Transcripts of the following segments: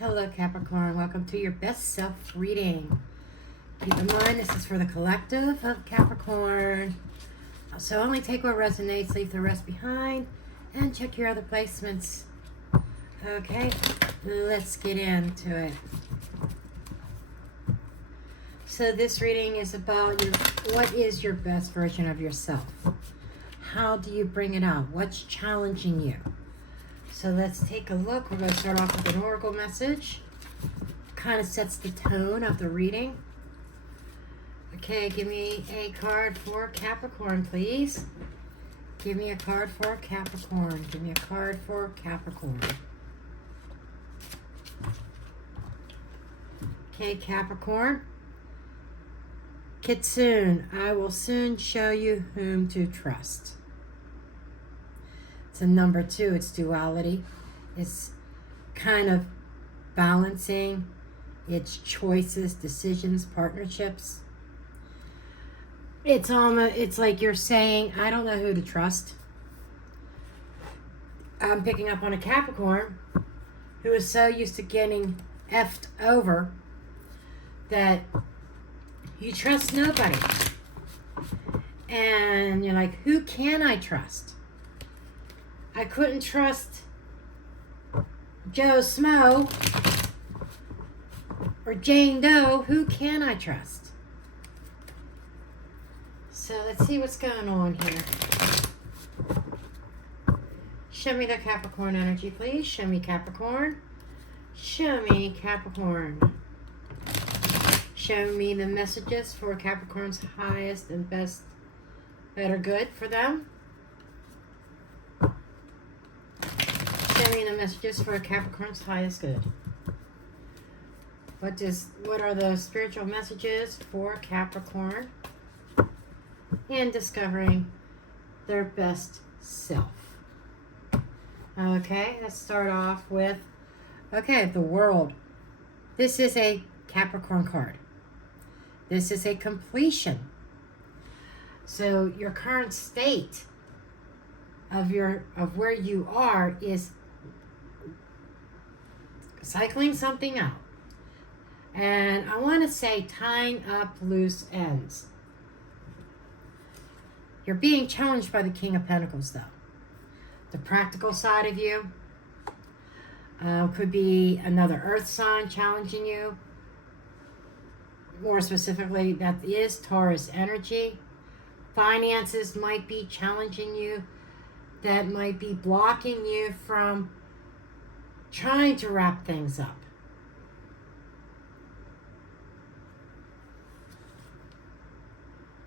Hello Capricorn, welcome to your best self reading. Keep in mind this is for the collective of Capricorn. So only take what resonates, leave the rest behind, and check your other placements. Okay, let's get into it. So this reading is about what is your best version of yourself? How do you bring it out? What's challenging you? So let's take a look. We're going to start off with an oracle message. Kind of sets the tone of the reading. Okay, give me a card for Capricorn, please. Give me a card for Capricorn. Give me a card for Capricorn. Okay, Capricorn. Kitsune, I will soon show you whom to trust. It's a number 2. It's duality. It's kind of balancing. It's choices, decisions, partnerships. It's like you're saying, I don't know who to trust. I'm picking up on a Capricorn who is so used to getting effed over that you trust nobody. And you're like, who can I trust? I couldn't trust Joe Smo or Jane Doe. Who can I trust? So let's see what's going on here. Show me the Capricorn energy, please. Show me Capricorn. Show me Capricorn. Show me the messages for Capricorn's highest and best, better, good for them. Show me the messages for Capricorn's highest good. What are the spiritual messages for Capricorn in discovering their best self? Okay, let's start off with, the World. This is a Capricorn card. This is a completion. So your current state of where you are is cycling something out. And I want to say tying up loose ends. You're being challenged by the King of Pentacles, though. The practical side of you could be another earth sign challenging you. More specifically, that is Taurus energy. Finances might be challenging you. That might be blocking you from trying to wrap things up.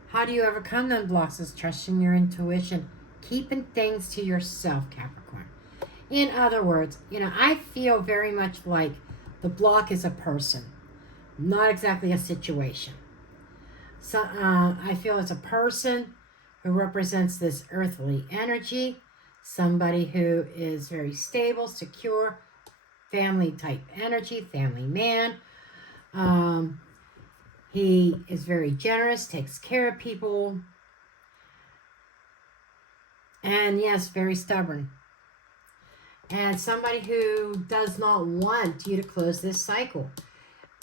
How do you overcome those blocks? Is trusting your intuition, keeping things to yourself, Capricorn. In other words, I feel very much like the block is a person, not exactly a situation. So I feel it's a person who represents this earthly energy, somebody who is very stable, secure, family type energy, family man. He is very generous, takes care of people, and yes, very stubborn. And somebody who does not want you to close this cycle.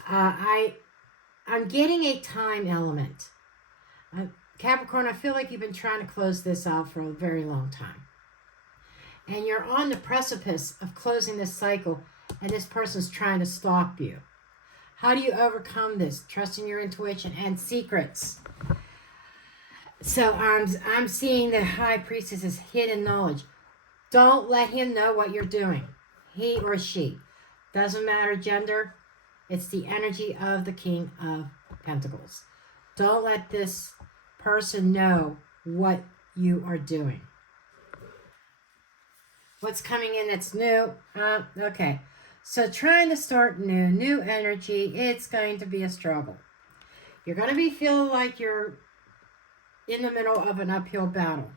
I'm getting a time element. Capricorn, I feel like you've been trying to close this out for a very long time. And you're on the precipice of closing this cycle, and this person's trying to stop you. How do you overcome this? Trusting your intuition and secrets. So I'm seeing the High Priestess is hidden knowledge. Don't let him know what you're doing. He or she. Doesn't matter gender. It's the energy of the King of Pentacles. Don't let this person know what you are doing. What's coming in that's new? Okay. So trying to start new energy, it's going to be a struggle. You're going to be feeling like you're in the middle of an uphill battle.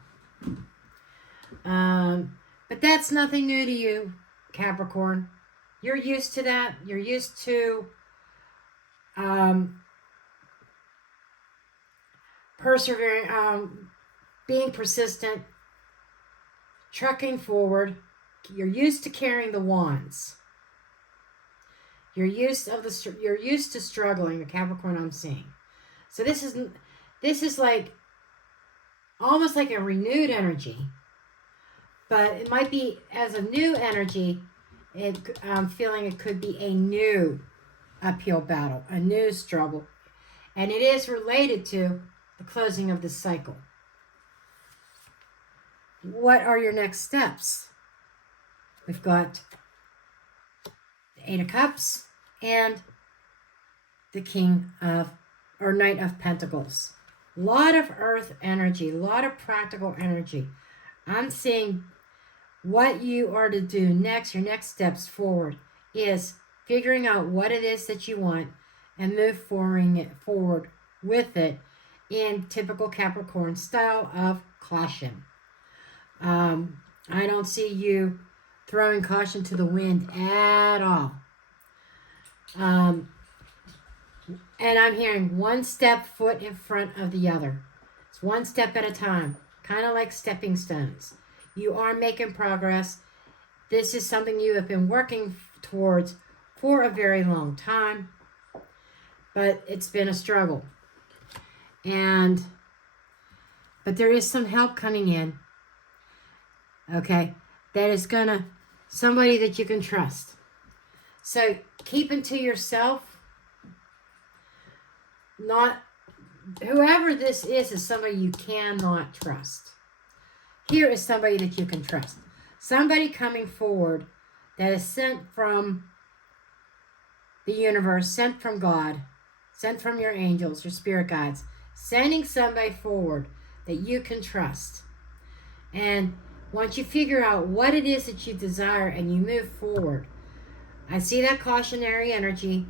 But that's nothing new to you, Capricorn. You're used to that. You're used to persevering, being persistent, trucking forward. You're used to carrying the wands. You're used to struggling, the Capricorn I'm seeing. So this is like almost like a renewed energy, but it might be as a new energy. I'm feeling it could be a new uphill battle, a new struggle, and it is related to the closing of this cycle. What are your next steps? We've got the Eight of Cups and the Knight of Pentacles. A lot of earth energy, a lot of practical energy. I'm seeing what you are to do next, your next steps forward, is figuring out what it is that you want and move forward with it in typical Capricorn style of caution. I don't see you throwing caution to the wind at all. And I'm hearing one foot in front of the other. It's one step at a time, kind of like stepping stones. You are making progress. This is something you have been working towards for a very long time, but it's been a struggle. But there is some help coming in, okay, that is somebody that you can trust. So keeping to yourself, whoever this is somebody you cannot trust. Here is somebody that you can trust. Somebody coming forward that is sent from the universe, sent from God, sent from your angels, your spirit guides, sending somebody forward that you can trust. And once you figure out what it is that you desire and you move forward, I see that cautionary energy,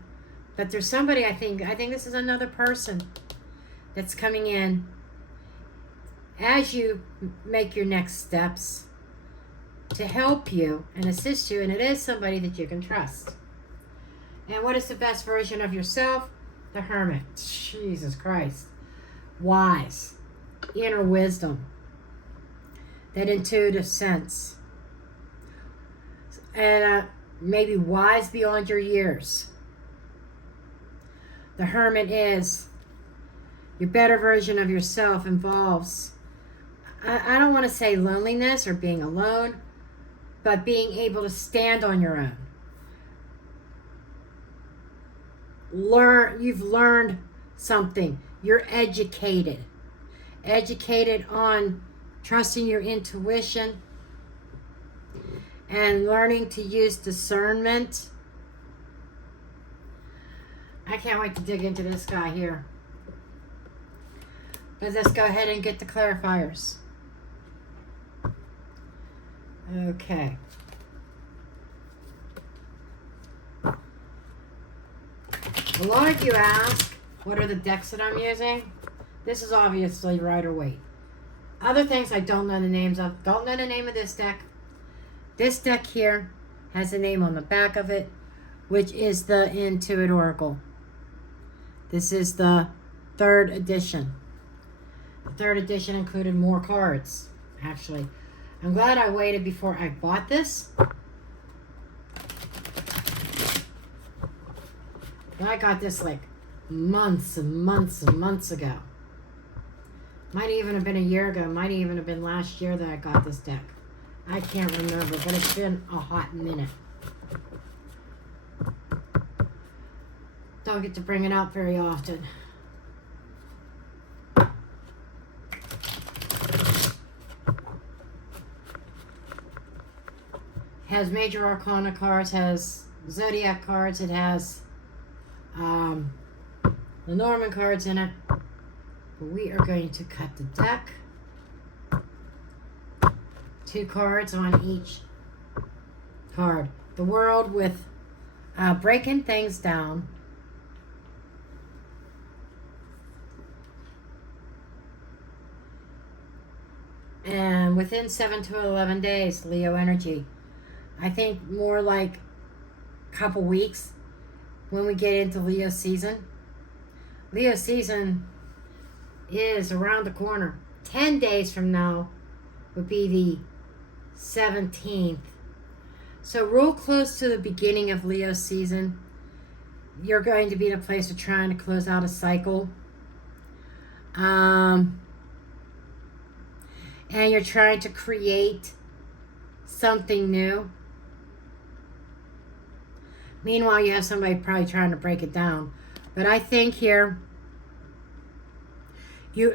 but there's somebody, I think this is another person that's coming in as you make your next steps to help you and assist you, and it is somebody that you can trust. And what is the best version of yourself? The Hermit. Jesus Christ. Wise. Inner wisdom. That intuitive sense. And maybe wise beyond your years. The Hermit is your better version of yourself involves, I don't want to say loneliness or being alone, but being able to stand on your own. You've learned something. You're educated. Educated on trusting your intuition and learning to use discernment. I can't wait to dig into this guy here. But let's go ahead and get the clarifiers. Okay. A lot of you ask, what are the decks that I'm using? This is obviously Rider-Waite. Other things I don't know the names of. Don't know the name of this deck. This deck here has a name on the back of it, which is the Intuit Oracle. This is the 3rd edition. The 3rd edition included more cards, actually. I'm glad I waited before I bought this. I got this like months and months and months ago. Might even have been a year ago. Might even have been last year that I got this deck. I can't remember, but it's been a hot minute. Don't get to bring it out very often. Has major arcana cards, has zodiac cards, it has the Norman cards in it. But we are going to cut the deck. 2 cards on each card. The World with breaking things down. And within 7 to 11 days, Leo energy. I think more like a couple weeks when we get into Leo season. Leo season is around the corner. 10 days from now would be the 17th. So real close to the beginning of Leo season. you're going to be in a place of trying to close out a cycle. And you're trying to create something new. Meanwhile, you have somebody probably trying to break it down. But I think here,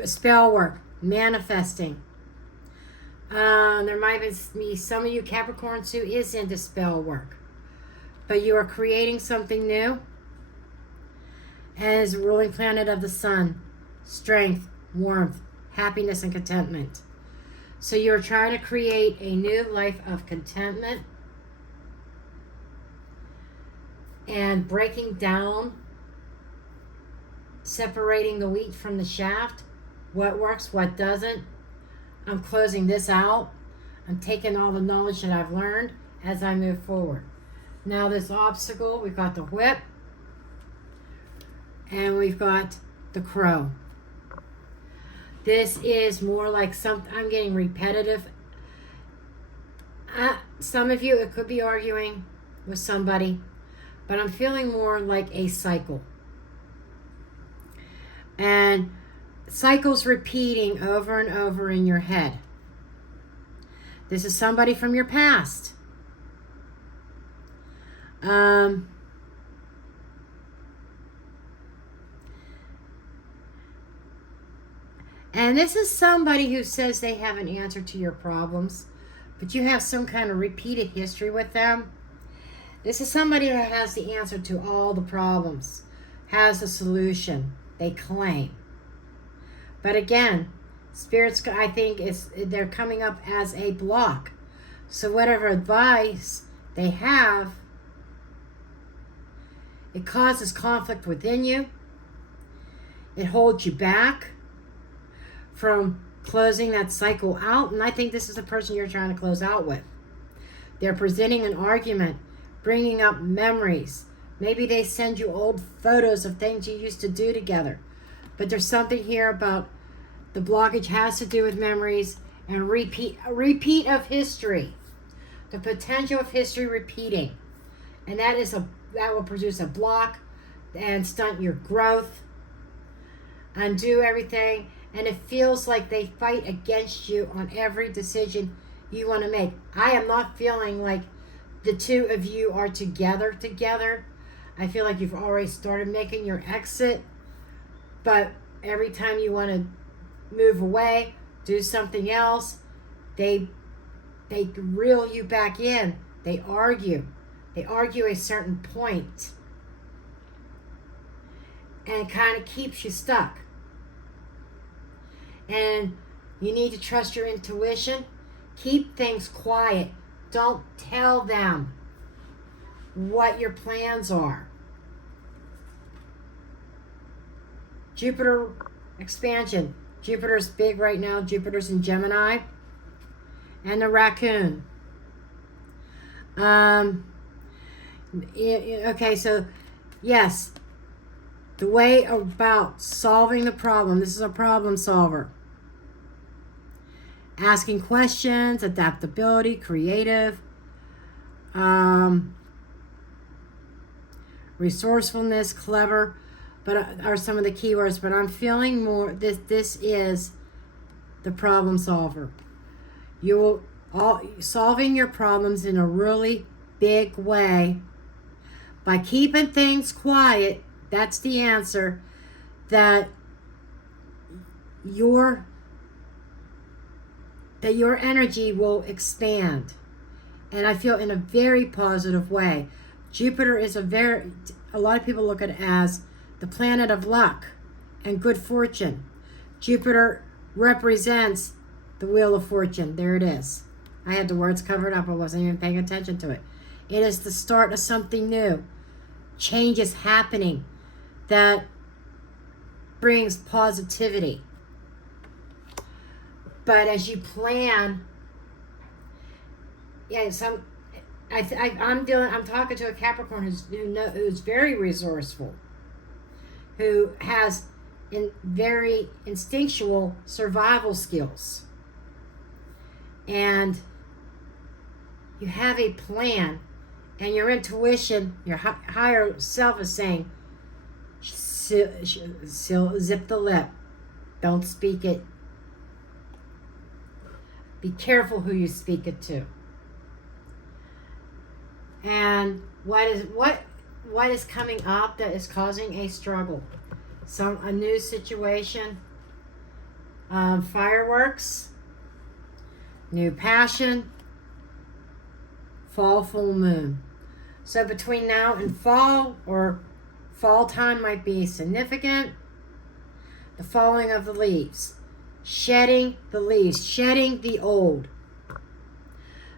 spell work, manifesting. There might be some of you Capricorns who is into spell work. But you are creating something new. As ruling planet of the sun, strength, warmth, happiness, and contentment. So you're trying to create a new life of contentment and breaking down, separating the wheat from the shaft. What works, what doesn't. I'm closing this out. I'm taking all the knowledge that I've learned as I move forward. Now this obstacle, we've got the whip and we've got the crow. This is more like something, I'm getting repetitive. Some of you, it could be arguing with somebody, but I'm feeling more like a cycle. And cycles repeating over and over in your head. This is somebody from your past. And this is somebody who says they have an answer to your problems, but you have some kind of repeated history with them. This is somebody who has the answer to all the problems, has a solution, they claim. But again, spirits, I think, they're coming up as a block. So whatever advice they have, it causes conflict within you. It holds you back from closing that cycle out. And I think this is the person you're trying to close out with. They're presenting an argument, bringing up memories. Maybe they send you old photos of things you used to do together. But there's something here about the blockage has to do with memories and a repeat of history. The potential of history repeating. And that will produce a block and stunt your growth, undo everything. And it feels like they fight against you on every decision you want to make. I am not feeling like the two of you are together. I feel like you've already started making your exit. But every time you want to move away, do something else, they reel you back in. They argue. They argue a certain point. And it kind of keeps you stuck. And you need to trust your intuition. Keep things quiet. Don't tell them what your plans are. Jupiter expansion. Jupiter's big right now. Jupiter's in Gemini. And the raccoon. Okay, so yes, the way about solving the problem. This is a problem solver. Asking questions, adaptability, creative, resourcefulness, clever, but are some of the keywords. But I'm feeling more. This is the problem solver. You will solving your problems in a really big way by keeping things quiet. That's the answer. That your energy will expand. And I feel in a very positive way. Jupiter is a lot of people look at it as the planet of luck and good fortune. Jupiter represents the Wheel of Fortune. There it is. I had the words covered up. I wasn't even paying attention to it. It is the start of something new. Change is happening that brings positivity. But as you plan, I'm talking to a Capricorn who's very resourceful, who has very instinctual survival skills, and you have a plan, And your intuition, your higher self is saying, zip the lip. Don't speak it. Be careful who you speak it to. And what is coming up that is causing a struggle? A new situation, fireworks, new passion, fall, full moon. So between now and fall, or fall time might be significant, the falling of the leaves, shedding the leaves, shedding the old.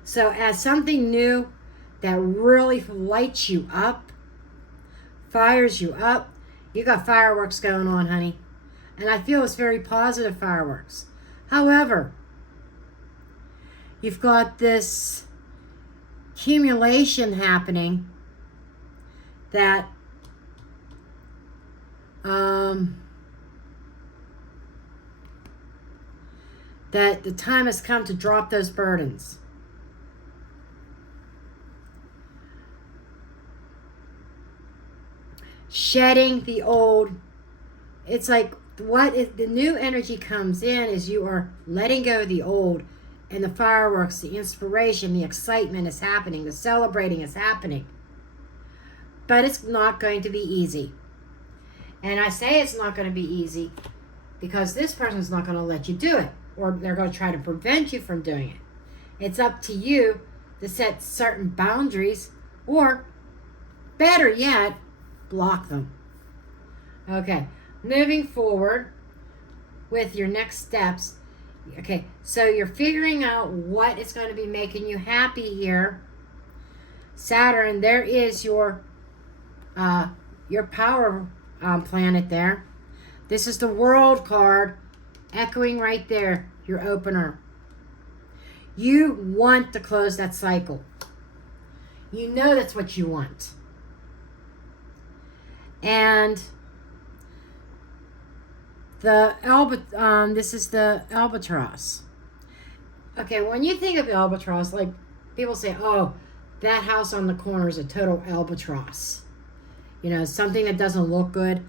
So as something new that really lights you up, fires you up, you got fireworks going on, honey. And I feel it's very positive fireworks. However, you've got this accumulation happening that that the time has come to drop those burdens. Shedding the old. It's like the new energy comes in is you are letting go of the old, and the fireworks, the inspiration, the excitement is happening, the celebrating is happening. But it's not going to be easy. And I say it's not going to be easy because this person's not going to let you do it, or they're going to try to prevent you from doing it. It's up to you to set certain boundaries, or better yet, block them. Okay, moving forward with your next steps. Okay, so you're figuring out what is going to be making you happy here. Saturn, there is your power planet there. This is the World card, echoing right there, your opener. You want to close that cycle. You know that's what you want. And this is the albatross. Okay, when you think of albatross, like people say, oh, that house on the corner is a total albatross. You know, something that doesn't look good.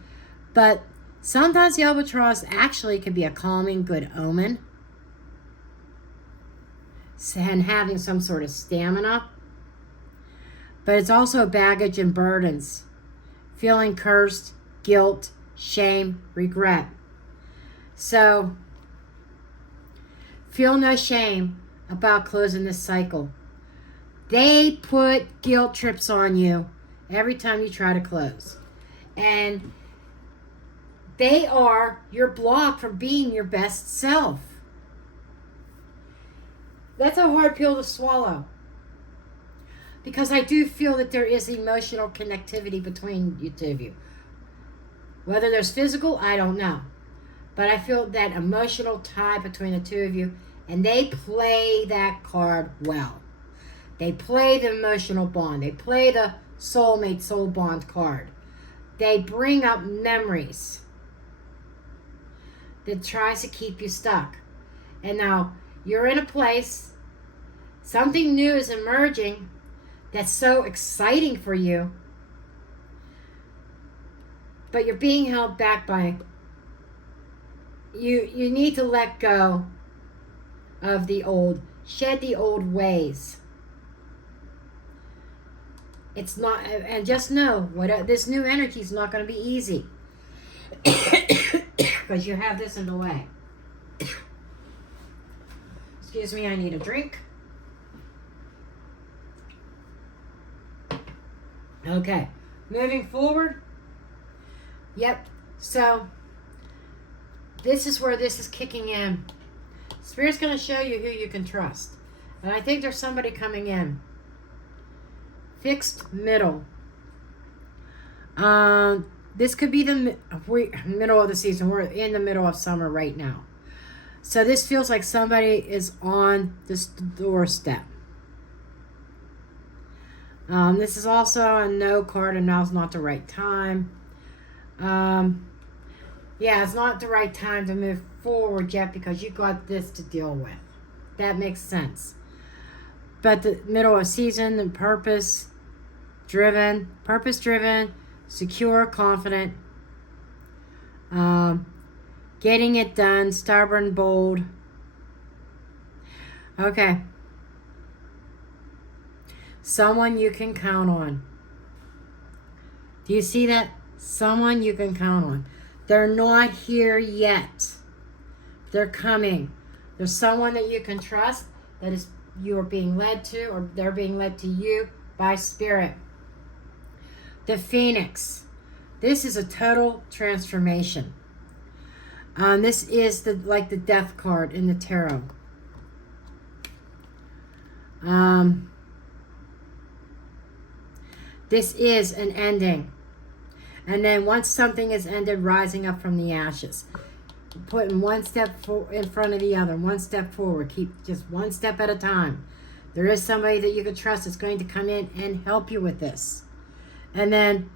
But sometimes the albatross actually can be a calming, good omen. And having some sort of stamina. But it's also baggage and burdens. Feeling cursed, guilt, shame, regret. So, feel no shame about closing this cycle. They put guilt trips on you every time you try to close. And you're blocked from being your best self. That's a hard pill to swallow. Because I do feel that there is emotional connectivity between you two of you. Whether there's physical, I don't know. But I feel that emotional tie between the two of you, and they play that card well. They play the emotional bond. They play the soulmate, soul bond card. They bring up memories that tries to keep you stuck. And now you're in a place, something new is emerging that's so exciting for you, but you're being held back by you need to let go of the old, shed the old ways. It's not, and just know this new energy is not going to be easy because you have this in the way. Excuse me, I need a drink. Okay, moving forward. Yep, so this is where this is kicking in. Spirit's going to show you who you can trust. And I think there's somebody coming in. Fixed middle. This could be the middle of the season. We're in the middle of summer right now. So this feels like somebody is on this doorstep. This is also a no card, and now's not the right time. Yeah, it's not the right time to move forward yet because you got this to deal with. That makes sense. But the middle of season and purpose, driven, purpose-driven, secure, confident, getting it done, stubborn, bold. Okay. Someone you can count on. Do you see that? Someone you can count on. They're not here yet. They're coming. There's someone that you can trust, that is you are being led to, or they're being led to you by spirit. The Phoenix. This is a total transformation. This is like the death card in the tarot. This is an ending. And then once something is ended, rising up from the ashes. Putting one step in front of the other, one step forward. Keep just one step at a time. There is somebody that you can trust that's going to come in and help you with this. And then,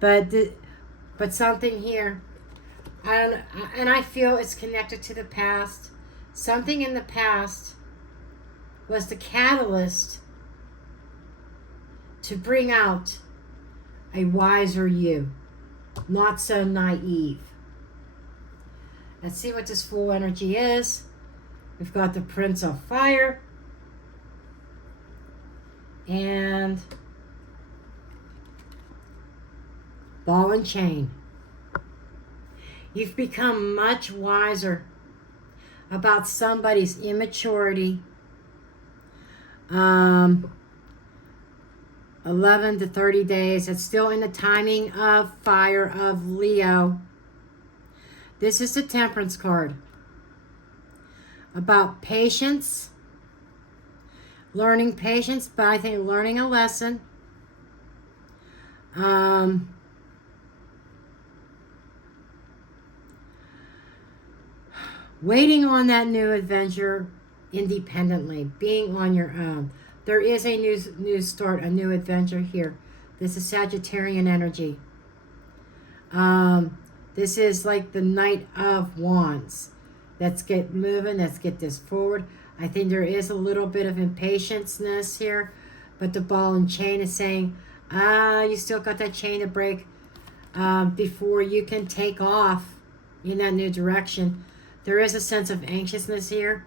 but something here, and I feel it's connected to the past. Something in the past was the catalyst to bring out a wiser you, not so naive. Let's see what this Fool energy is. We've got the Prince of Fire and Ball and Chain. You've become much wiser about somebody's immaturity. 11 to 30 days. It's still in the timing of fire of Leo. This is the Temperance card. About patience. Learning patience, but I think learning a lesson. Waiting on that new adventure independently. Being on your own. There is a new start, a new adventure here. This is Sagittarian energy. This is like the Knight of Wands. Let's get moving. Let's get this forward. I think there is a little bit of impatience here, but the Ball and Chain is saying, you still got that chain to break before you can take off in that new direction. There is a sense of anxiousness here,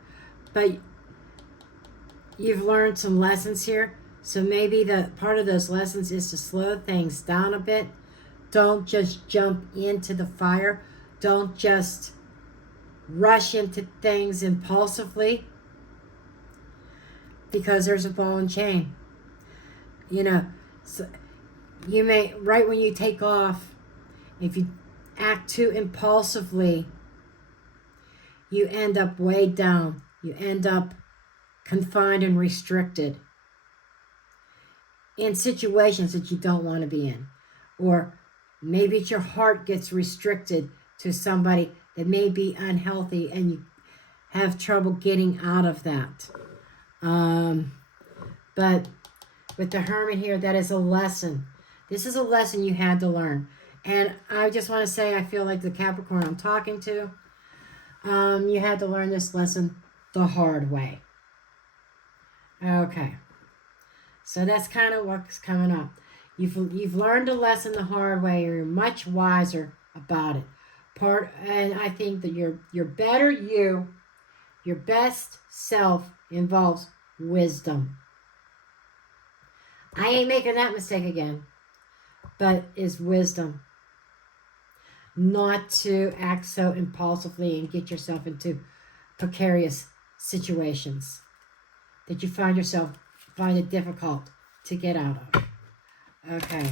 but you've learned some lessons here. So maybe the part of those lessons is to slow things down a bit. Don't just jump into the fire. Don't just rush into things impulsively, because there's a Ball and Chain. You know, so you may, right when you take off, if you act too impulsively, you end up weighed down. You end up confined and restricted in situations that you don't want to be in. Or maybe your heart gets restricted to somebody that may be unhealthy and you have trouble getting out of that. But with the Hermit here, that is a lesson. This is a lesson you had to learn. And I just want to say, I feel like the Capricorn I'm talking to, you had to learn this lesson the hard way. Okay. So that's kind of what's coming up. You've learned a lesson the hard way. You're much wiser about it. And I think that your better you, your best self involves wisdom. I ain't making that mistake again. But is wisdom. Not to act so impulsively and get yourself into precarious situations that you find it difficult to get out of. Okay.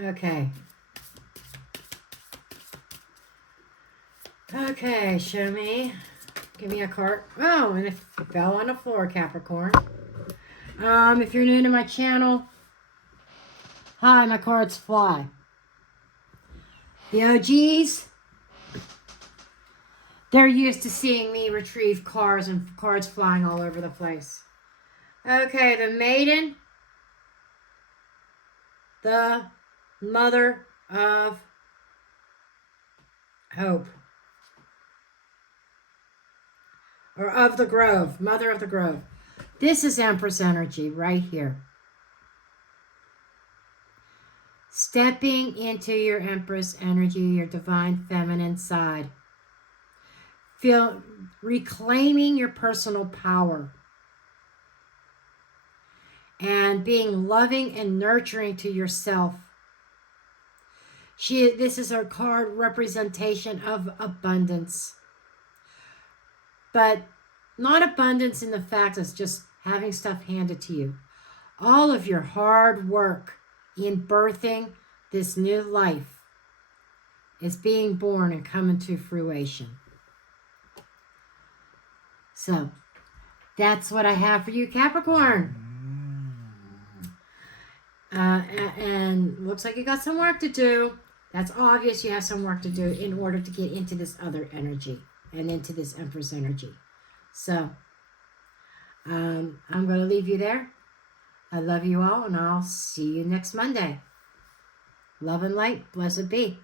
Okay. Okay, show me. Give me a card. Oh, and it fell on the floor, Capricorn. If you're new to my channel, hi, my cards fly. The OGs, they're used to seeing me retrieve cards and cards flying all over the place. Okay, the Maiden, the Mother of Hope. Or of the Grove, Mother of the Grove. This is Empress energy right here. Stepping into your Empress energy, your divine feminine side. Reclaiming your personal power. And being loving and nurturing to yourself. This is a card representation of abundance. But not abundance in the fact of just having stuff handed to you. All of your hard work in birthing this new life is being born and coming to fruition. So, that's what I have for you, Capricorn. And looks like you got some work to do. That's obvious you have some work to do in order to get into this other energy and into this Empress energy. So, I'm going to leave you there. I love you all, and I'll see you next Monday. Love and light. Blessed be.